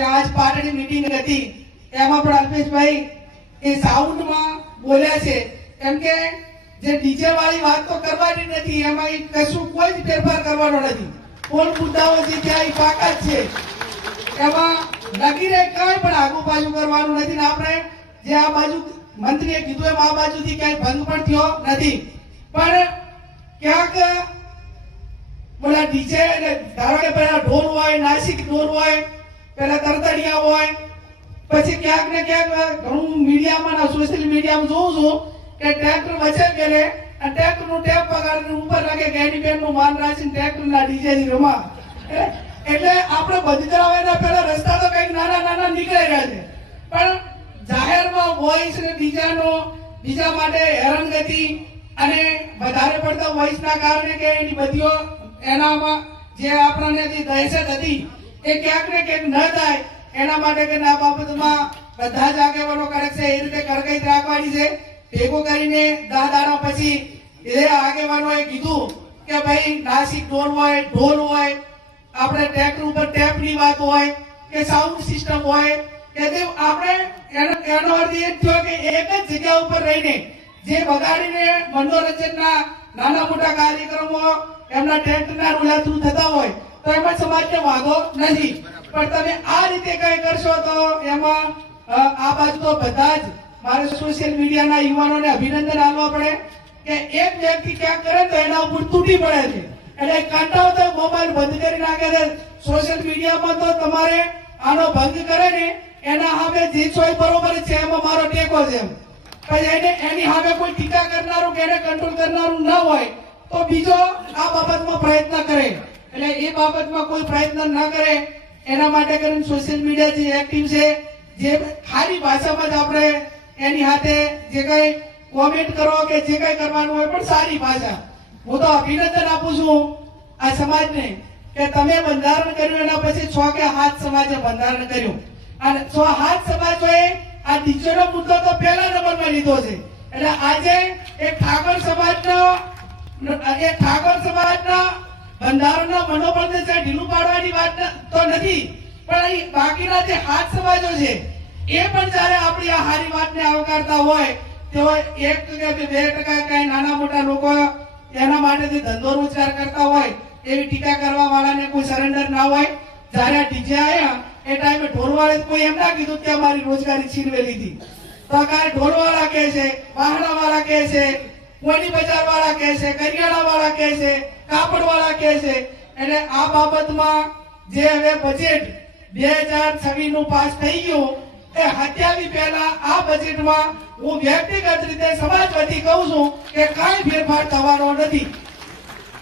કે આજ પાટણની મીટિંગ હતી એમાં પણ અલ્પેશભાઈ એ સાઉન્ડમાં બોલ્યા છે કેમ કે જે ડીજે વાળી વાત તો કરવાની નથી, એમાં કશું કોઈ જ ફેરફાર કરવાનો નથી. કોણ મુદ્દાઓ જે ત્યાં પાકા જ છે એમાં લગીને કઈ પણ આગુ પાછું કરવાનું નથી ને આપણે જે આ બાજુ મંત્રીએ કીધું એમ આ બાજુથી ક્યાંય ભંગ પણ થયો નથી. પણ ક્યાંક બોલા ડીજે ધારો કે પેલા ઢોલ હોય, નાસિક ઢોલ હોય, પેલા તરતડિયા હોય, પછી ક્યાંક ને ક્યાંક ઘણું મીડિયામાં સોશિયલ મીડિયામાં જોઉં છું કે ટ્રેક્ટર વચ્ચે ગયેલે અને ટ્રેક્ટર નું ટેપ પગાડીને ઉપર લાગે કે એની બેન નું માન રાખીને ટ્રેક્ટર ના ડીજે થી રમા. એટલે આપણે બધી તરફ પેલા રસ્તા તો કઈક નાના નાના નીકળી રહ્યા છે, પણ જાહેરમાં વોઇસ ને બીજા માટે હેરાનગતિ અને વધારે પડતા વોઇસ ના કારણે કે એની બધીઓ એનામાં જે આપણને જે દહેશત હતી એ ક્યાંક ને ક્યાંક ન થાય એના માટે કે આ બાબતમાં બધા જ આગેવાનો કરે છે એ રીતે કડકાઈ રાખવાની છે. ભેગું કરીને 10 દાડા પછી એ આગેવાનોએ કીધું કે ભાઈ નાસિક ઢોલ હોય, આપણે ટ્રેક્ટર ઉપર ટેપની વાત હોય કે સાઉન્ડ સિસ્ટમ હોય કે આપણે એનો અર્થ એ થયો કે એક જ જગ્યા ઉપર રહીને જે બગાડીને મનોરંજનના નાના મોટા કાર્યક્રમો એમના ટેન્ટના રૂલા થ્રુ થતા હોય તો એમાં સમાજને વાંધો નથી, પણ તમે આ રીતે કઈ કરશો તો એમાં આ બાજુ તો બધા જ મારે સોશિયલ મીડિયાના યુવાનોને અભિનંદન આપવા પડે કે એક વ્યક્તિ ક્યાંક કરે તો એના ઉપર તૂટી પડે છે. એટલે કાંટાઓ તો મોબાઈલ બંધ કરી નાખે છે. સોશિયલ મીડિયામાં તો તમારે આનો ભંગ કરે ને એના સામે જે છો બરોબર છે એમાં મારો ટેકો છે. પછી એની સામે કોઈ ટીકા કરનારું કે એને કંટ્રોલ કરનારું ન હોય તો બીજો આ બાબતમાં પ્રયત્ન કરે. એટલે એ બાબતમાં કોઈ પ્રયત્ન ન કરે એના માટે કરીને સોશિયલ મીડિયા જે એક્ટિવ છે, જે ખાલી ભાષામાં જ આપણે એની સાથે જે કઈ કોમેન્ટ કરો કે જે કઈ કરવાનું હોય પણ સારી ભાષા. હું તો અભિનંદન આપું છું આ સમાજને કે તમે બંધારણ કર્યું એના પછી 6 કે 7 સમાજે બંધારણ કર્યું અને 6-7 સમાજોએ આ ડીજેનો મુદ્દો તો પહેલા નંબરમાં લીધો છે. એટલે આજે એક ઠાકોર સમાજના બંધારણના મનોબળને ઢીલું પાડવાની વાત તો નથી, પણ બાકીના જે 7 સમાજો છે એ પણ જયારે આપણી આ સારી વાતને આવકારતા હોય તેઓ 1% કે 2% કઈ નાના મોટા લોકો એના માટે ધંધો રોજગાર કરતા હોય એવી ટીકા કરવા વાળાને કોઈ સરેન્ડર ના હોય. જયારે આ ડીજે આયા એ ટાઈમે ઢોલવાળે કોઈ એમ ના કીધું કે અમારી રોજગારી છીનવી લીધી, તો કાંઈ ઢોલવાળા કહે છે, વાહણા વાળા કહે છે, કોની બજાર વાળા કહે છે, કરિયાણા વાળા કહે છે, કાપડ વાળા કહે છે. એટલે આ બાબતમાં જે હવે બજેટ 2026 નું પાસ થઈ ગયું એ હત્યાવી પહેલા આ બજેટમાં હું વ્યક્તિગત રીતે સમાજ વતી કહું છું કે કાંઈ ફેરફાર થવાનો નથી.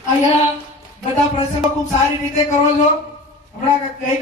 અહીંયા બધા પ્રસંગો ખૂબ સારી રીતે કરો છો. હમણાં